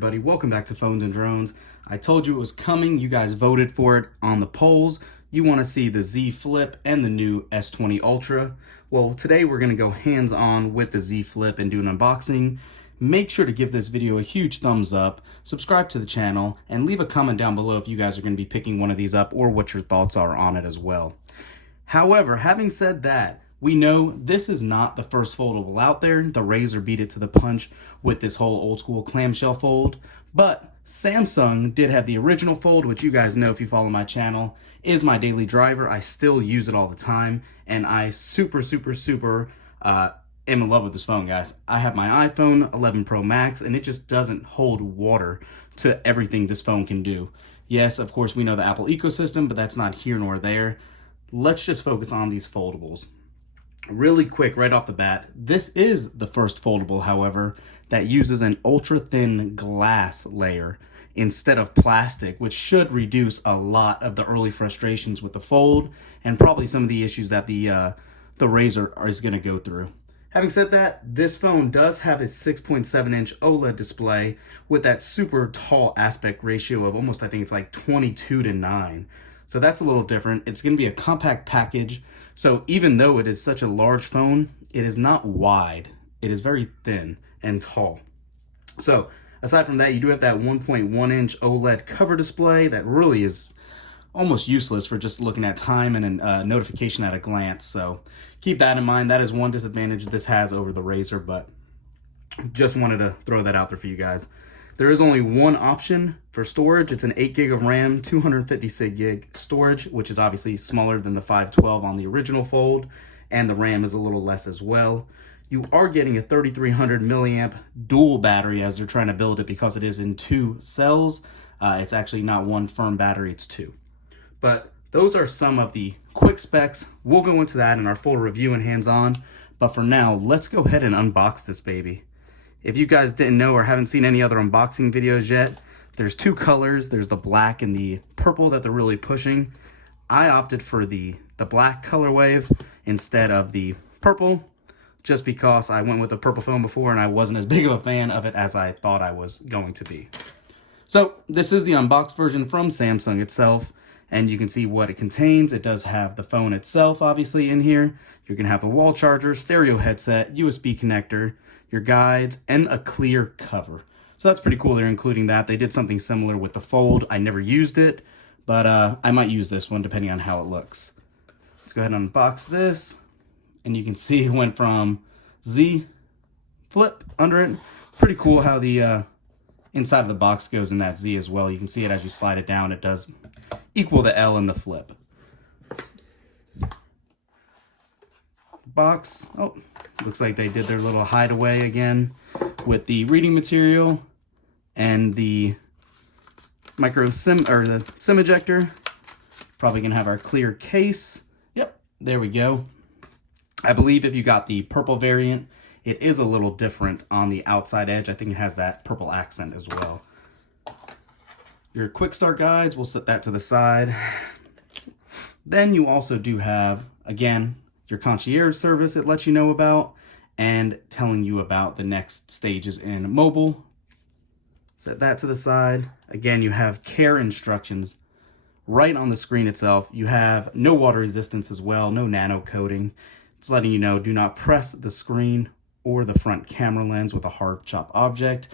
everybody? Welcome back to Phones and Drones. I told you it was coming. You guys voted for it on the polls. You want to see the Z Flip and the new S20 Ultra. Well, today we're going to go hands-on with the Z Flip and do an unboxing. Make sure to give this video a huge thumbs up, subscribe to the channel, and leave a comment down below if you guys are going to be picking one of these up or what your thoughts are on it as well. However, having said that, we know this is not the first foldable out there. The Razer beat it to the punch with this whole old school clamshell fold, but Samsung did have the original fold, which you guys know if you follow my channel is my daily driver. I still use it all the time, and I super am in love with this phone, guys. I have my iPhone 11 Pro Max, and it just doesn't hold water to everything this phone can do. Yes, of course, we know the Apple ecosystem, but that's not here nor there. Let's just focus on these foldables. Really quick, right off the bat, this is the first foldable, however, that uses an ultra-thin glass layer instead of plastic, which should reduce a lot of the early frustrations with the fold and probably some of the issues that the Razer is going to go through. Having said that, this phone does have a 6.7-inch OLED display with that super tall aspect ratio of almost, I think it's like 22:9. So that's a little different. It's going to be a compact package. So even though it is such a large phone, it is not wide. It is very thin and tall. So aside from that, you do have that 1.1-inch OLED cover display that really is almost useless for just looking at time and a notification at a glance. So keep that in mind. That is one disadvantage this has over the Razer, but just wanted to throw that out there for you guys. There is only one option for storage. It's an 8 gig of RAM, 256 gig storage, which is obviously smaller than the 512 on the original Fold, and the RAM is a little less as well. You are getting a 3300 milliamp dual battery as they're trying to build it because it is in 2 cells. It's actually not one firm battery, it's 2. But those are some of the quick specs. We'll go into that in our full review and hands-on. But for now, let's go ahead and unbox this baby. If you guys didn't know or haven't seen any other unboxing videos yet, there's 2 colors. There's the black and the purple that they're really pushing. I opted for the black color wave instead of the purple, just because I went with a purple phone before and I wasn't as big of a fan of it as I thought I was going to be. So this is the unboxed version from Samsung itself, and you can see what it contains. It does have the phone itself, obviously, in here. You're going to have the wall charger, stereo headset, USB connector, your guides, and a clear cover. So that's pretty cool they're including that. They did something similar with the Fold. I never used it, but I might use this one depending on how it looks. Let's go ahead and unbox this. And you can see it went from Z Flip under it. Pretty cool how the inside of the box goes in that Z as well. You can see it as you slide it down. It does equal the L in the Flip. Box. Oh, looks like they did their little hideaway again with the reading material and the micro SIM or the SIM ejector. Probably gonna have our clear case. Yep, there we go. I believe if you got the purple variant, it is a little different on the outside edge. I think it has that purple accent as well. Your quick start guides, we'll set that to the side. Then you also do have, again, your concierge service it lets you know about and telling you about the next stages in mobile. Set that to the side. Again, you have care instructions right on the screen itself. You have no water resistance as well, no nano coating. It's letting you know do not press the screen or the front camera lens with a hard chop object.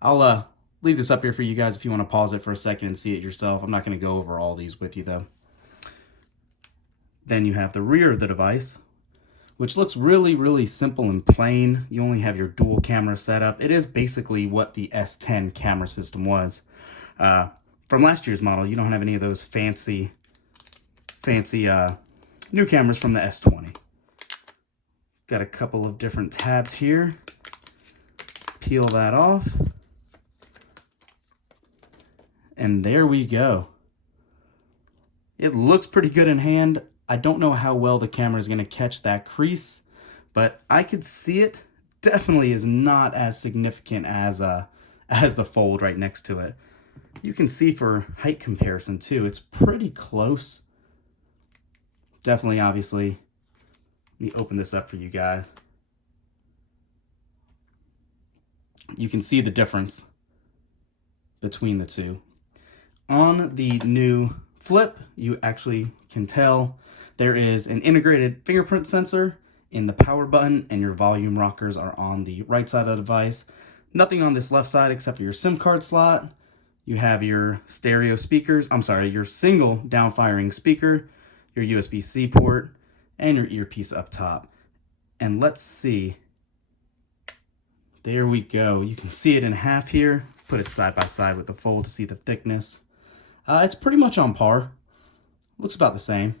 I'll leave this up here for you guys if you want to pause it for a second and see it yourself. I'm not going to go over all these with you though. Then you have the rear of the device, which looks really simple and plain. You only have your dual camera setup. It is basically what the S10 camera system was. From last year's model, you don't have any of those fancy new cameras from the S20. Got a couple of different tabs here. Peel that off. And there we go. It looks pretty good in hand. I don't know how well the camera is going to catch that crease, but I could see it. Definitely is not as significant as the Fold right next to it. You can see for height comparison too, it's pretty close. Definitely, obviously. Let me open this up for you guys. You can see the difference between the two. On the new Flip, you actually can tell there is an integrated fingerprint sensor in the power button, and your volume rockers are on the right side of the device. Nothing on this left side except for your SIM card slot. You have your stereo speakers, your single down-firing speaker, your USB-C port, and your earpiece up top. And let's see. There we go. You can see it in half here. Put it side by side with the Fold to see the thickness. It's pretty much on par. Looks about the same.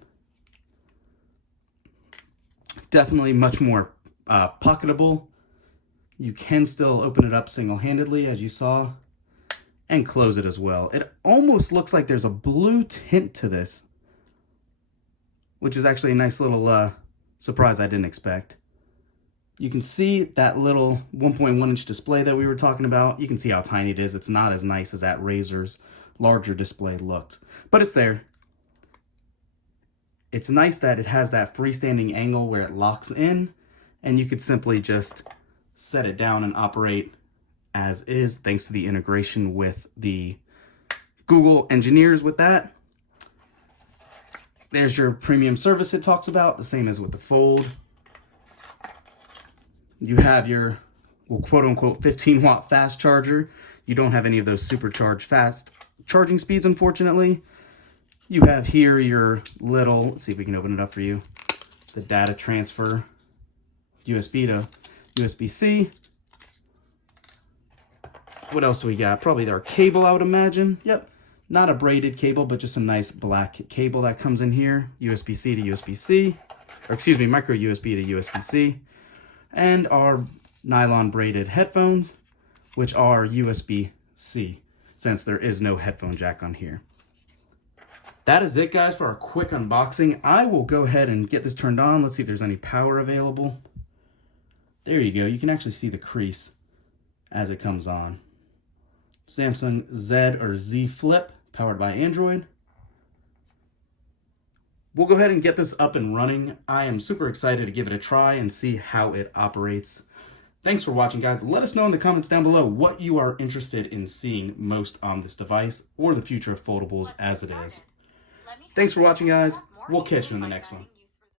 Definitely much more pocketable. You can still open it up single-handedly, as you saw, and close it as well. It almost looks like there's a blue tint to this, which is actually a nice little surprise I didn't expect. You can see that little 1.1-inch display that we were talking about. You can see how tiny it is. It's not as nice as that Razr's larger display looked, but it's there. It's nice that it has that freestanding angle where it locks in, and you could simply just set it down and operate as is, thanks to the integration with the Google engineers with that. There's your premium service it talks about, the same as with the Fold. You have your, well, quote-unquote 15-watt fast charger. You don't have any of those supercharged fast charging speeds, unfortunately. You have here your little, let's see if we can open it up for you, the data transfer USB to USB-C. What else do we got? Probably our cable, I would imagine. Yep, not a braided cable, but just a nice black cable that comes in here. USB-C to USB-C, or excuse me, micro USB to USB-C. And our nylon braided headphones, which are USB-C, since there is no headphone jack on here. That is it, guys, for our quick unboxing. I will go ahead and get this turned on. Let's see if there's any power available. There you go. You can actually see the crease as it comes on. Samsung Z or Z Flip, powered by Android. We'll go ahead and get this up and running. I am super excited to give it a try and see how it operates. Thanks for watching, guys. Let us know in the comments down below what you are interested in seeing most on this device, or the future of foldables as it is. Thanks for watching, guys. We'll catch you in the next one.